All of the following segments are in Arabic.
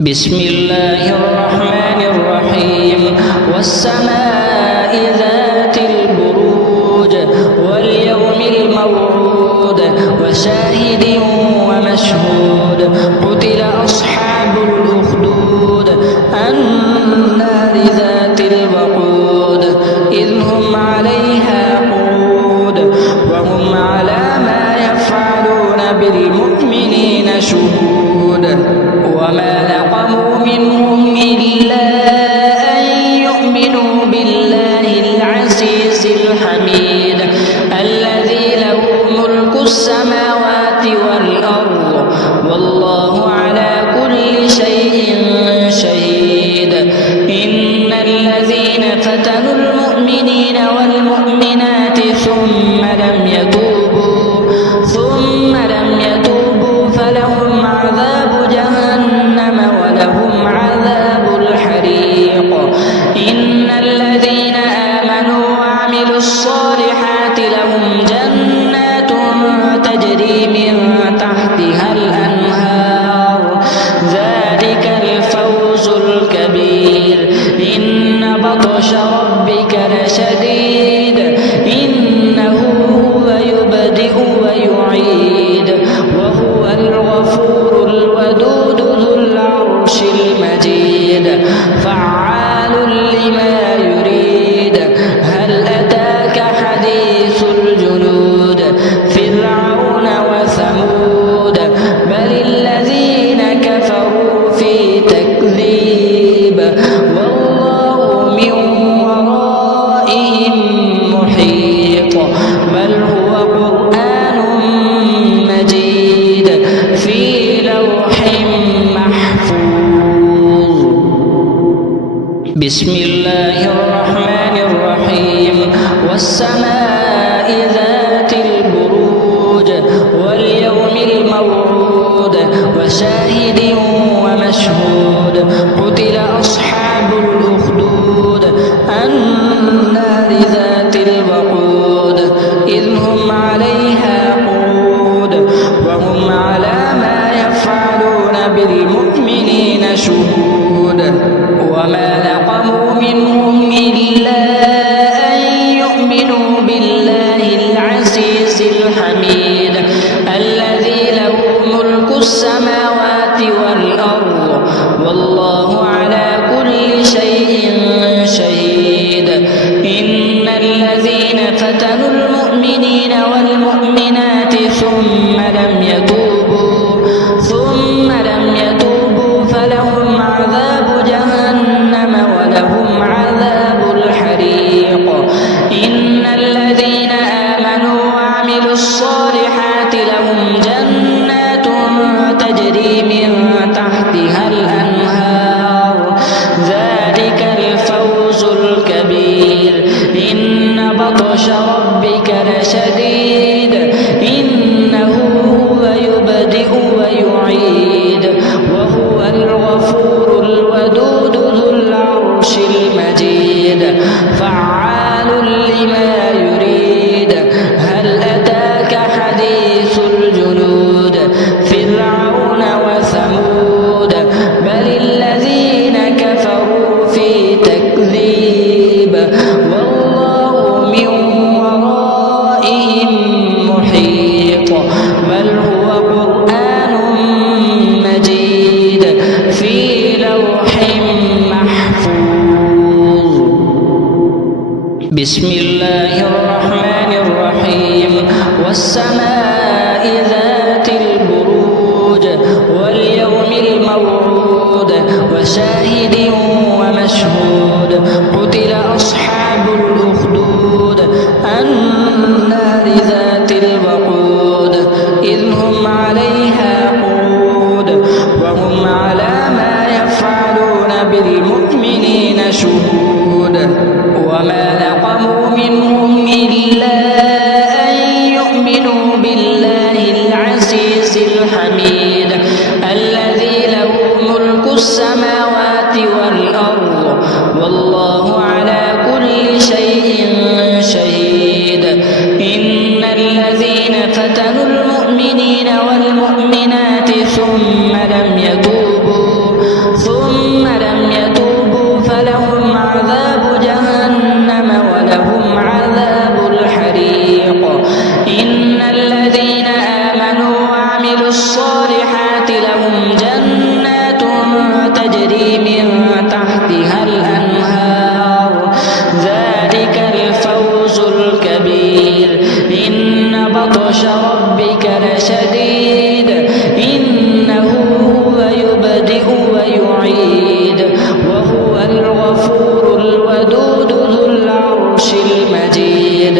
بسم الله الرحمن الرحيم والسماء ذات البروج واليوم الموعود وشاهد ومشهود قتل أصحاب الأخدود النار ذات الوقود إذ هم عليها قعود وهم على ما يفعلون بالمؤمنين شهود وما نقموا منهم إلا أن يؤمنوا بالله العزيز الحميد الذي له ملك السماوات والأرض والله على كل شيء شهيد إن الذين فتنوا المؤمنين والمؤمنات ثم لم يتوبوا فلهم عذاب جهنم ولهم عذاب الحريق إن الذين آمنوا وعملوا الصالحات لهم جنات تجري من تحتها الأنهار ذلك الفوز الكبير إن بطش ربك لشديد إنه هو يبدئ ويعيد وهو الغفور الودود ذو العرش المجيد فعال لما يريد هل أتاك حديث الجنود فرعون وثمود بل الذين كفروا في تكذيب والله من ورائهم محيط بل هو قرآن مجيد في لوح محفوظ بسم الله الرحمن الرحيم والسماء ذات البروج واليوم الموعود وشاهد ومشهود قتل أصحاب الأخدود النار ذات الوقود إذ هم عليها قعود وهم على ما يفعلون بالمؤمنين شهود وما نقموا منهم إلا أن يؤمنوا بالله العزيز الحميد الذي له ملك السماوات والأرض والله على كل شيء شهيد إن الذين فتنوا المؤمنين والمؤمنات ثم لم يتوبوا فلهم عذاب جهنم ولهم عذاب الحريق إن الذين آمنوا وعملوا الصالحات لهم جنات تجري من تحتها الأنهار ذلك الفوز الكبير إن بطش ربك لشديد إنه هو يبدئ ويعيد وهو الغفور الودود ذو العرش المجيد فعال لما يريد هل أتاك حديث الجنود فرعون وثمود بل الذين كفروا في تكذيب والله من ورائهم محيط بل هو قرآن مجيد في لوح محفوظ بسم الله الرحمن الرحيم والسماء ذات البروج واليوم الموعود وشاهد ومشهود قتل أصحاب الأخدود النار ذات الوقود إذ هم عليها قعود وهم على ما يفعلون بالمؤمنين شهود وما نقموا منهم إلا أن يؤمنوا بالله العزيز الحميد الذي له ملك السماوات والأرض والله على كل شيء شهيد إن الذين فتنوا المؤمنين والمؤمنات ثم لم ثم لم يتوبوا فلهم عذاب جهنم ولهم عذاب الحريق. إن الذين آمنوا وعملوا الصالحات لهم جنات تجري من تحتها الأنهار ذلك الفوز الكبير. إن بطش ربك لشديد إنه هو يبدئ ويعيد وهو الغفور الودود ذو العرش المجيد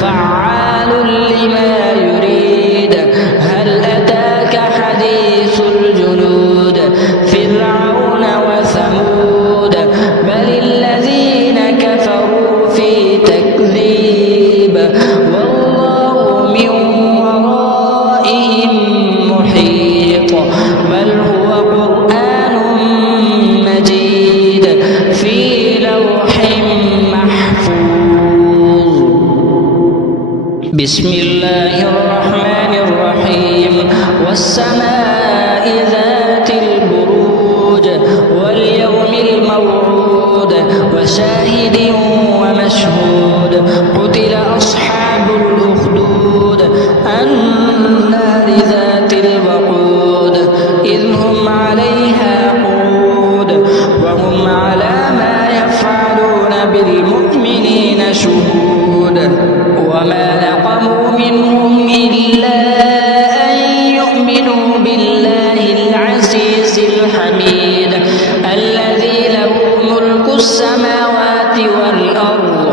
فعال لما يريد. هل أتاك حديث الجنود فرعون وثمود بل الذين كفروا في تكذيب والله من ورائهم محيط. بل هو قرآن مجيد في لوح محفوظ. بسم الله الرحمن الرحيم. والسماء ذات البروج واليوم الموعود وشاهد ومشهود. قتل أصحاب الأخدود النار ذات الوقود إذ هم عليها قعود وهم على ما يفعلون بالمؤمنين شهود. وما نقموا منهم إلا أن يؤمنوا بالله العزيز الحميد الذي له ملك السماوات والأرض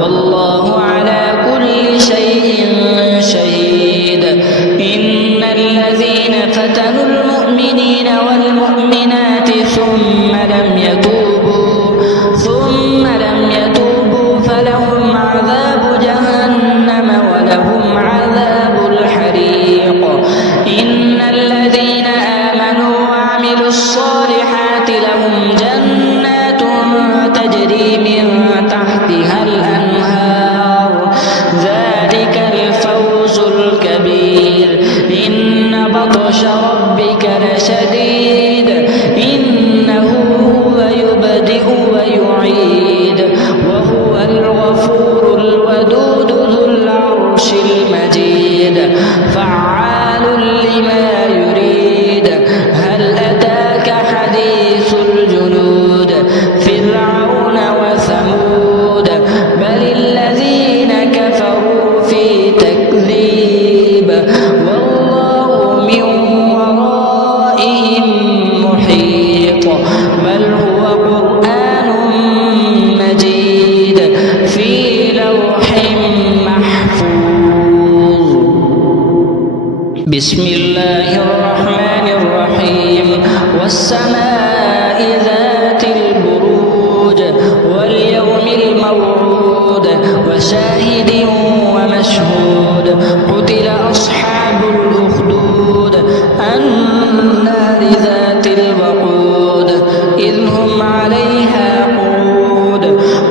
والله على كل شيء شهيد. إن الذين فتنوا المؤمنين والمؤمنات ثم لم يتوبوا فلهم عذاب جهنم ولهم عذاب الحريق. إن الذين آمنوا وعملوا الصالحات لهم جنات تجري من تحتها الأنهار ذلك الفوز الكبير. إن بطش ربك لشديد إنه هو يبدئ ويعيد وهو الغفور الودود ذو العرش المجيد فعال لما يريد. هل أتاك حديث الجنود فرعون وثمود بل الذين كفروا في تكذيب والله من ورائهم محيط. بل هو قرآن مجيد في لوح محفوظ. بسم الله الرحمن الرحيم. والسماء ذات البروج واليوم الموعود وشاهد ومشهود. قتل أصحاب الأخدود النار ذات الوقود إذ هم عليها قعود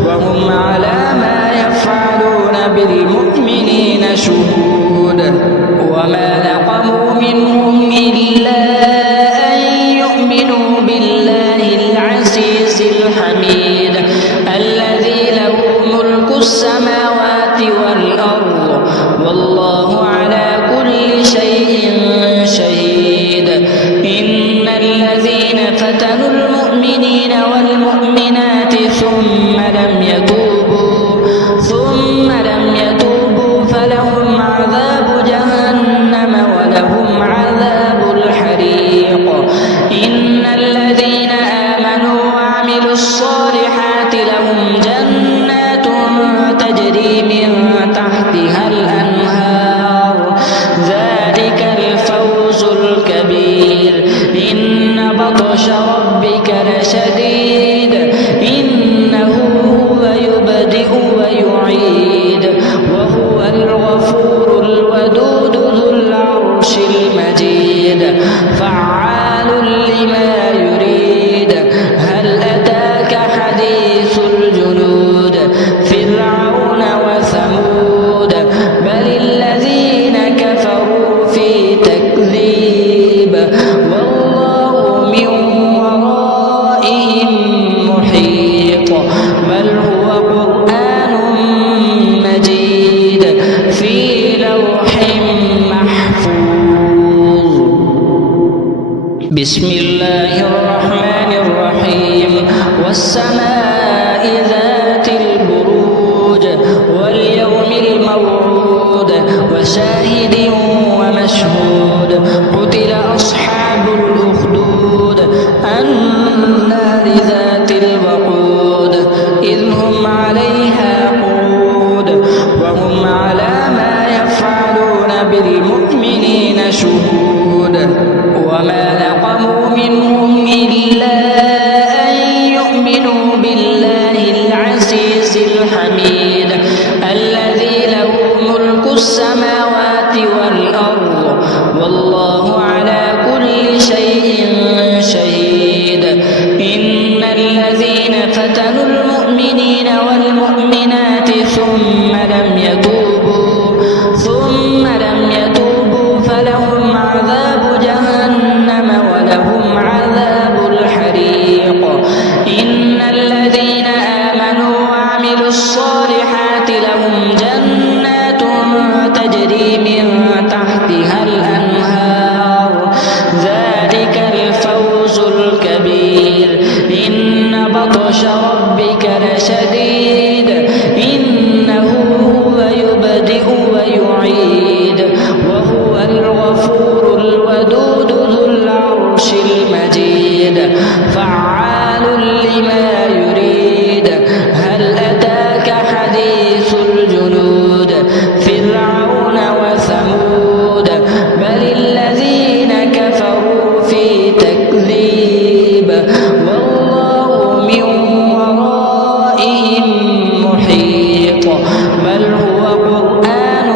وهم على ما يفعلون بالمؤمنين شهود. وما نقموا منهم إلا أن يؤمنوا بالله العزيز الحميد الذي له ملك السماوات والأرض والله على كل شيء شهيد. إن الذين فتنوا المؤمنين والمؤمنات ثم لم يتوبوا فلهم عذاب جهنم ولهم عذاب الحريق. إن الذين آمنوا وعملوا الصالحات لهم جنات تجري من تحتها الأنهار ذلك الفوز الكبير. إن بطش ربك لشديد إنه هو يبدئ ويعيد وهو الغفور الودود ذو العرش المجيد فعال لما يريد. هل أتاك حديث الجنود فرعون وثمود بل الذين كفروا في تكذيب والله من ورائهم بسم الله الرحمن الرحيم والسماء ذات البروج واليوم الموعود وشاهد ومشهود قتل أصحاب الأخدود النار ذات الوقود إذ هم عليها قعود وهم على ما يفعلون بالمؤمنين شهود وما نقموا منهم إلا أن يؤمنوا بالله العزيز الحميد الذي له ملك السماوات والأرض والله على كل شيء شهيد إن الذين فتنوا المؤمنين والمؤمنات ثم لم يتوبوا فلهم عذاب جهنم ولهم عذاب الحريق إن الذين آمنوا وعملوا الصالحات لهم جنات تجري من تحتها الأنهار ذلك الفوز الكبير إن بطش ربك لشديد إنه هو يبدئ ويعيد وهو الغفور الودود ذو العرش المجيد فعال لما يريد هل أتاك حديث الجنود فرعون وثمود بل الذين كفروا في تكذيب والله من ورائهم محيط بل هو قرآن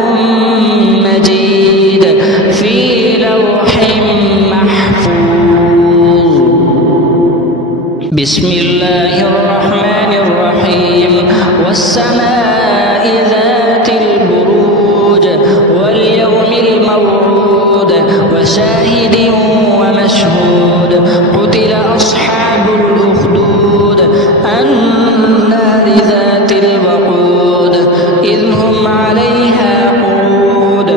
مجيد في لوح محفوظ بسم الله الرحمن الرحيم والسماء ذات البروج واليوم الموعود وشاهد ومشهود قتل أصحاب الأخدود النار ذات الوقود إذ هم عليها قعود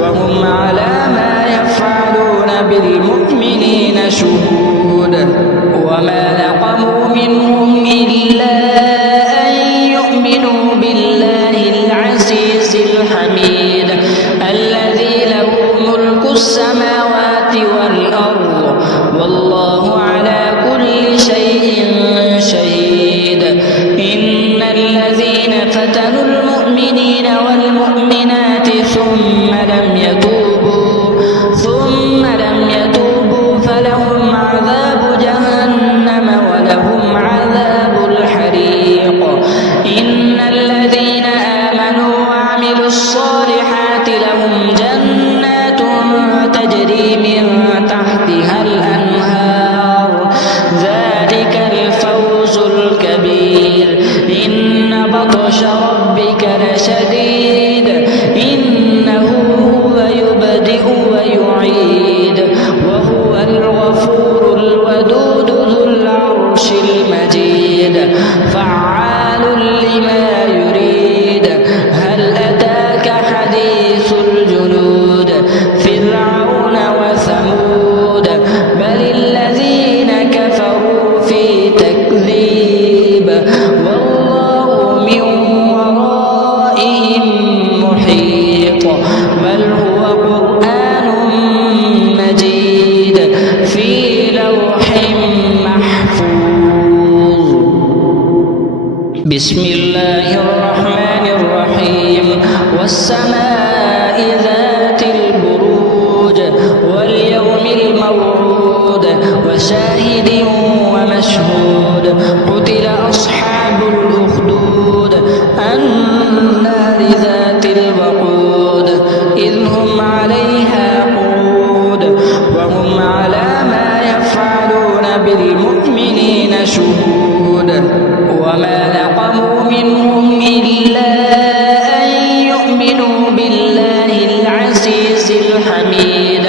وهم على ما يفعلون بالمؤمنين شهود وما نقموا منهم إلا أن يؤمنوا بالله العزيز الحميد الذي له ملك السماوات والأرض والله على كل شيء شهيد إن الذين فتنوا المؤمنين والمؤمنات ثم لم يتوبوا فلهم عذاب جهنم ولهم عذاب الحريق إن الذين آمنوا وعملوا الصالحات لهم جنات تجري من تحتها الأنهار ذلك الفوز الكبير إن بطش ربك لشديد إنه هو يبدئ ويعيد وهو الغفور الودود ذو العرش المجيد فعال لما يريد هل أتاك حديث الجنود فرعون وثمود بل الذين كفروا في تكذيب والله من ورائهم محيط بل هو قرآن مجيد في لوح محفوظ بسم الله الرحمن الرحيم والسماء ذات البروج واليوم الموعود وشاهد ومشهود قتل أصحاب الأخدود النار ذات الوقود إذ هم عليها قعود وهم على ما يفعلون بالمؤمنين شهود وما نقموا منهم إلا أن يؤمنوا بالله العزيز الحميد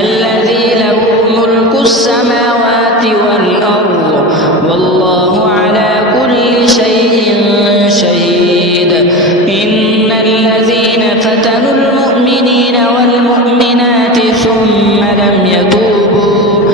الذي له ملك السماوات والأرض والله على كل شيء شهيد إن الذين فتنوا المؤمنين والمؤمنات ثم لم يتوبوا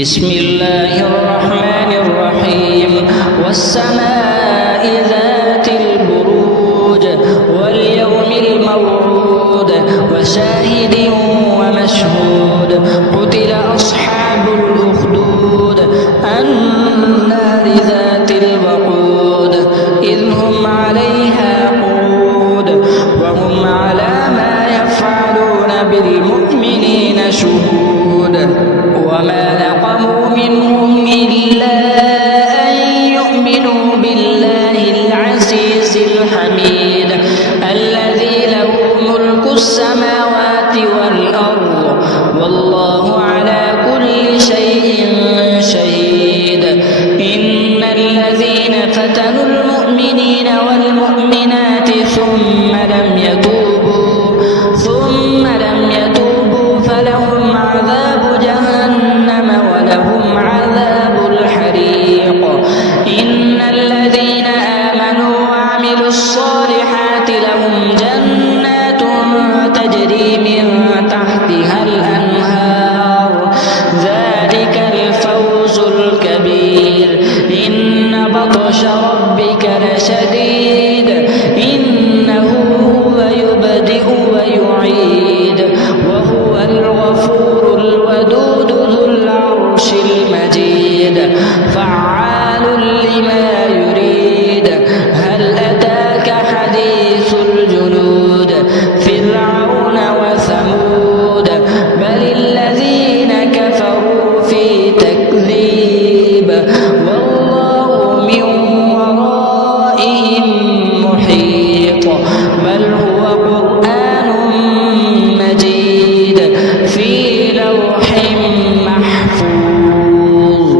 بسم الله الرحمن الرحيم والسماء ذات البروج واليوم الموعود وشاهد ومشهود قتل أصحاب الأخدود النار ذات الوقود إذ هم عليها قعود وهم على ما يفعلون بالمؤمنين شهود وما نقموا منهم إلا أن يؤمنوا بالله العزيز الحميد الذي له ملك السماوات والأرض والله على كل شيء شهيد إن الذين فتنوا المؤمنين والمؤمنات ثم لم يتوبوا فلهم عذاب جهنم ولهم عذاب الحريق إن الذين آمنوا وعملوا الصالحات لهم جنات تجري من تحتها الأنهار ذلك الفوز الكبير إن بطش ربك لشديد إنه هو يبدئ ويعيد وهو الغفور الودود ذو العرش المجيد فعال لما يريد هل أتاك حديث الجنود فرعون وثمود بل الذين كفروا في تكذيب والله من ورائهم محيط بل هو قرآن مجيد في لوح محفوظ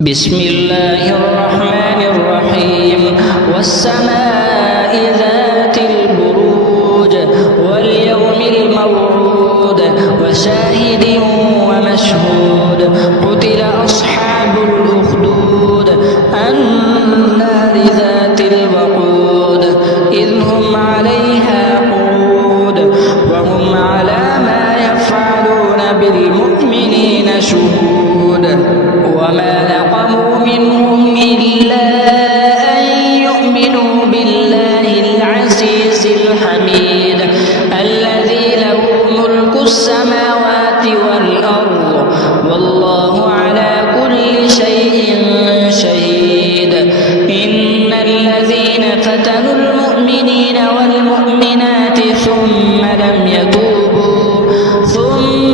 بسم الله الرحمن الرحيم والسماء ذات البروج واليوم الموعود وشاهد ومشهود قتل أصحاب الأخدود النار ذات الوقود إذ هم عليها قعود وهم على ما يفعلون بالمؤمنين شهود وما نقموا منهم إلا أن يؤمنوا بالله العزيز الحميد الذي له ملك السماوات والأرض والله على كل شيء شهيد إن الذين فتنوا المؤمنين والمؤمنات ثم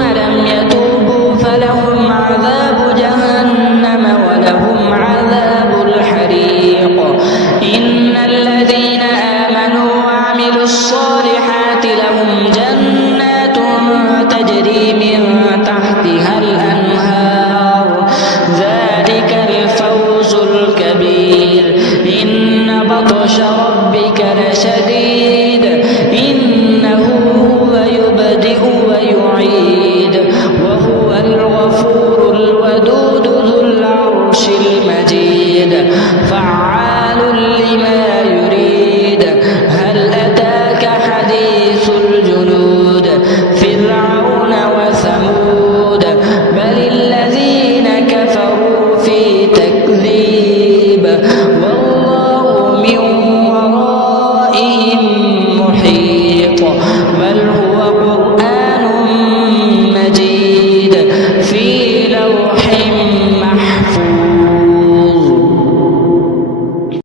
لم يتوبوا فلهم عذاب جهنم ولهم عذاب الحريق إن الذين آمنوا وعملوا الصالحات لهم جنات تجري من تحتها الأنهار ذلك